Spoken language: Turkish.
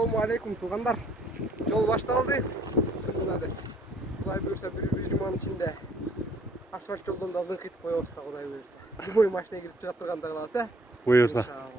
Assalamualaikum tuğanlar. Yol başlandı. Hadi. Kolay buyursa bir cumanın içinde asfalt yoldan da zınk etip koyuyoruz da kolay buyursa. Bu boy maçına girip çıkarttırgan da kalsa. Buyursa. İnşallah.